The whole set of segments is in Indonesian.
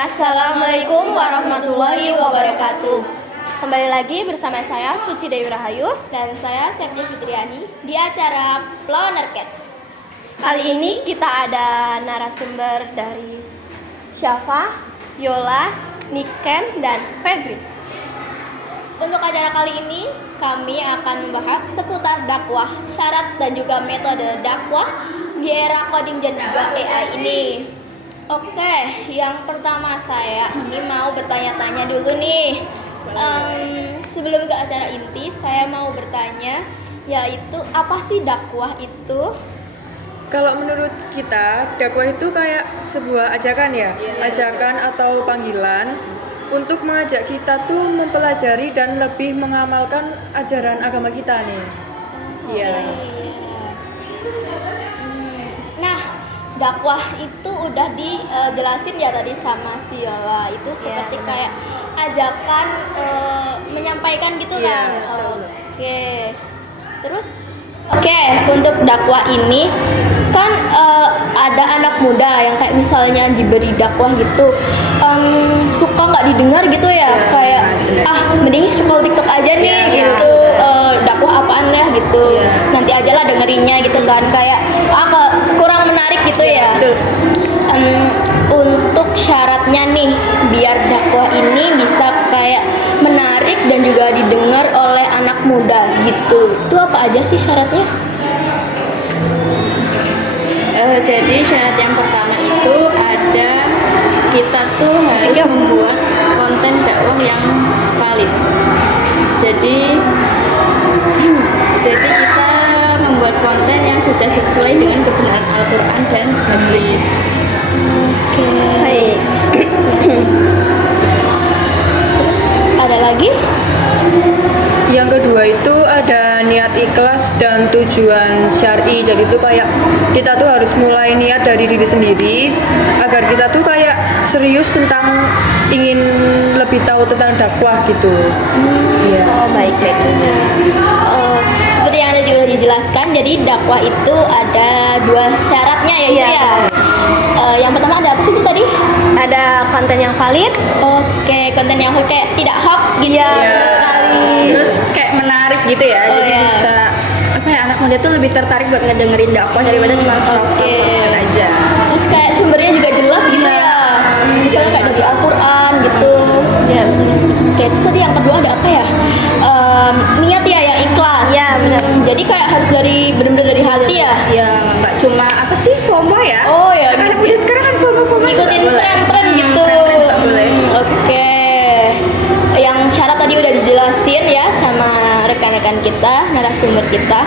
Assalamualaikum warahmatullahi wabarakatuh. Kembali lagi bersama saya Suci Dewi Rahayu dan saya Septi Fitriani di acara Ploner Cats. Kali ini kita ada narasumber dari Syafa, Yola, Niken, dan Febri. Untuk acara kali ini kami akan membahas seputar dakwah, syarat dan juga metode dakwah di era coding dan juga AI ini. Oke, yang pertama saya ini mau bertanya-tanya dulu nih. Sebelum ke acara inti, saya mau bertanya, yaitu apa sih dakwah itu? Kalau menurut kita, dakwah itu kayak sebuah ajakan ya, ajakan atau panggilan untuk mengajak kita tuh mempelajari dan lebih mengamalkan ajaran agama kita nih. Iya. Nah, dakwah itu udah dijelasin ya tadi sama si Yola. Itu seperti kayak ajakan menyampaikan gitu kan. Oke. Terus untuk dakwah ini kan ada anak muda yang kayak misalnya diberi dakwah gitu suka nggak didengar gitu ya, kayak mending scroll TikTok aja nih gitu. Dakwah apaan ya gitu, nanti aja lah dengerinnya gitu kan, kayak kurang menarik gitu ya. Untuk syaratnya nih biar dakwah ini bisa kayak menarik dan juga didengar oleh anak muda gitu, itu apa aja sih syaratnya? Jadi syarat yang pertama itu ada kita tuh harus membuat konten dakwah yang valid. Jadi kita membuat konten yang sudah sesuai dengan kebenaran Al-Quran dan hadis. Oke. Baik. Terus ada lagi? Yang kedua itu ada niat ikhlas dan tujuan syar'i. Jadi itu kayak kita tuh harus mulai niat dari diri sendiri agar kita tuh kayak serius tentang ingin lebih tahu tentang dakwah gitu. Oh baik. Seperti yang tadi udah dijelaskan, jadi dakwah itu ada dua syaratnya ya. Yang pertama ada apa sih itu tadi? Ada konten yang valid. Oke, konten yang valid kayak tidak hoax gitu. Sekali. Terus kayak menarik gitu ya, jadi bisa anak muda tuh lebih tertarik buat ngedengerin dakwah daripada cuma scroll-scroll aja. Terus kayak sumbernya juga jelas gitu ya, misalnya kayak dari Al-Quran gitu. Ya. Oke, terus tadi yang kedua ada apa ya? Niat ya, yang ikhlas. Ya benar. Jadi kayak harus benar-benar dari hati ya. Ya nggak cuma apa sih FOMO ya? Oh ya, anak muda sekarang kan FOMO ngikutin tren-tren gitu. Oke. Yang syarat tadi udah dijelasin ya sama rekan-rekan kita, narasumber kita.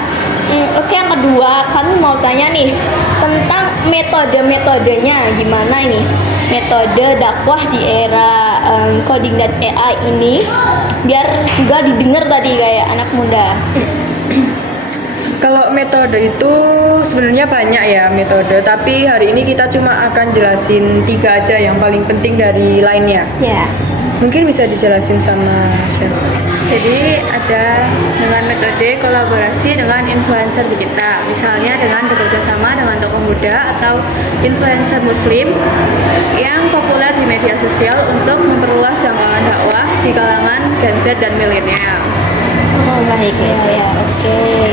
Oke, yang kedua kami mau tanya nih tentang metodenya gimana ini metode dakwah di era coding dan AI ini biar juga didengar tadi kayak anak muda. Kalau metode itu sebenarnya banyak ya metode, tapi hari ini kita cuma akan jelasin 3 aja yang paling penting dari lainnya. Ya. Mungkin bisa dijelasin sama siapa? Jadi ada dengan metode kolaborasi dengan influencer kita, misalnya dengan bekerja sama dengan tokoh muda atau influencer muslim yang populer di media sosial untuk memperluas jangkauan dakwah di kalangan Gen Z dan milenial. Oh baik ya. Oke.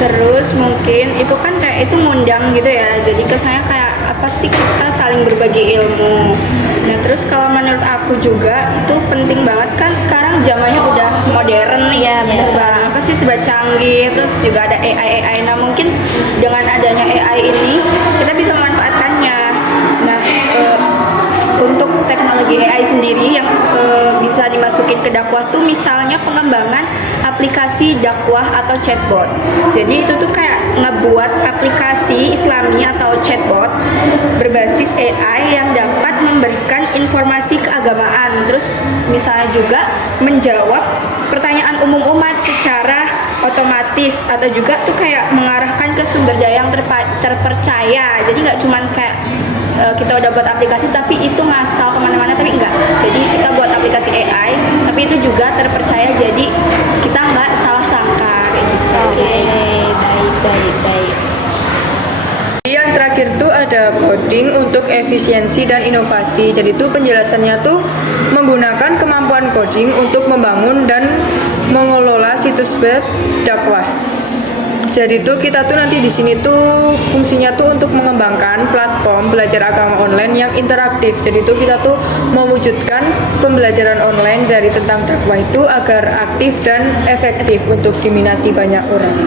Terus mungkin itu kan kayak itu ngundang gitu ya, jadi kesannya kayak apa sih kita saling berbagi ilmu. Nah terus kalau menurut aku juga itu penting banget kan sekarang zamannya udah modern nih ya, serba canggih, terus juga ada AI. Nah mungkin dengan adanya AI ini kita bisa memanfaatkannya. Nah untuk teknologi AI sendiri yang bisa dimasukin ke dakwah tuh misalnya pengembangan aplikasi dakwah atau chatbot. Jadi itu tuh kayak ngebuat aplikasi Islami atau chatbot berbasis AI yang dapat memberikan informasi keagamaan. Terus misalnya juga menjawab pertanyaan umum umat secara otomatis, atau juga tuh kayak mengarahkan ke sumber daya yang terpercaya. Jadi nggak cuman kayak kita udah buat aplikasi tapi itu ngasal kemana-mana, tapi enggak. Jadi kita buat aplikasi AI tapi itu juga terpercaya, jadi kita nggak salah sangka kayak gitu. Oke, baik. Yang terakhir tuh ada coding untuk efisiensi dan inovasi. Jadi itu penjelasannya tuh menggunakan kemampuan coding untuk membangun dan mengelola situs web dakwah. Jadi tuh kita tuh nanti di sini tuh fungsinya tuh untuk mengembangkan platform belajar agama online yang interaktif. Jadi tuh kita tuh mewujudkan pembelajaran online dari tentang dakwah itu agar aktif dan efektif untuk diminati banyak orang.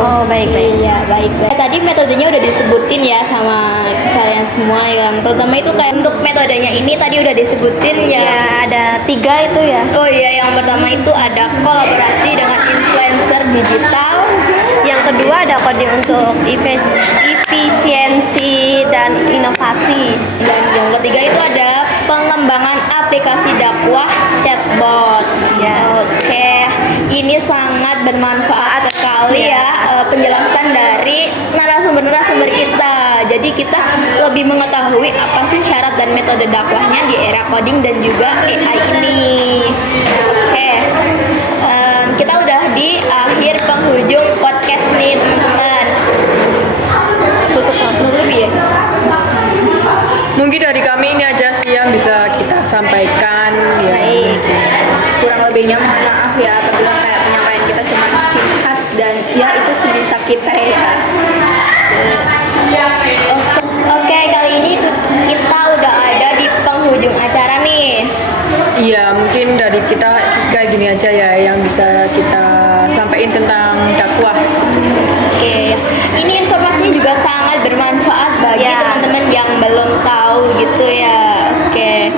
Oh, baik-baik. Iya, baik-baik. Tadi metodenya udah disebutin ya sama kalian semua. Yang pertama itu kayak untuk metodenya ini tadi udah disebutin ya. Ada 3 itu ya. Oh iya, yang pertama itu ada kolaborasi dengan influencer digital. Yang kedua ada coding untuk efisiensi dan inovasi. Dan yang ketiga itu ada pengembangan aplikasi dakwah chatbot. Ya. Oke, ini sangat bermanfaat sekali ya penjelasan dari narasumber-narasumber kita. Jadi kita lebih mengetahui apa sih syarat dan metode dakwahnya di era coding dan juga AI ini. Oke, kita udah di akhir penghujung podcast nih teman-teman. Tutup langsung dulu ya. Mungkin dari kami ini aja sih yang bisa kita sampaikan ya. Baik. Kurang lebihnya mohon maaf ya apabila kayak penyampaian kita cuma singkat dan ya itu sebisa kita ya. Oke, kali ini kita udah ada di penghujung acara nih. Iya, mungkin dari kita kayak gini aja ya yang bisa kita sampaikan tentang dakwah. Oke, ini informasinya juga sangat bermanfaat bagi Ya. teman-teman yang belum tahu gitu ya. Oke.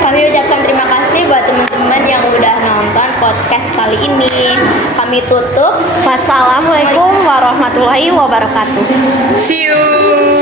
Kami ucapkan terima kasih buat teman-teman yang udah nonton podcast kali ini. Kami tutup. Wassalamualaikum warahmatullahi wabarakatuh. See you.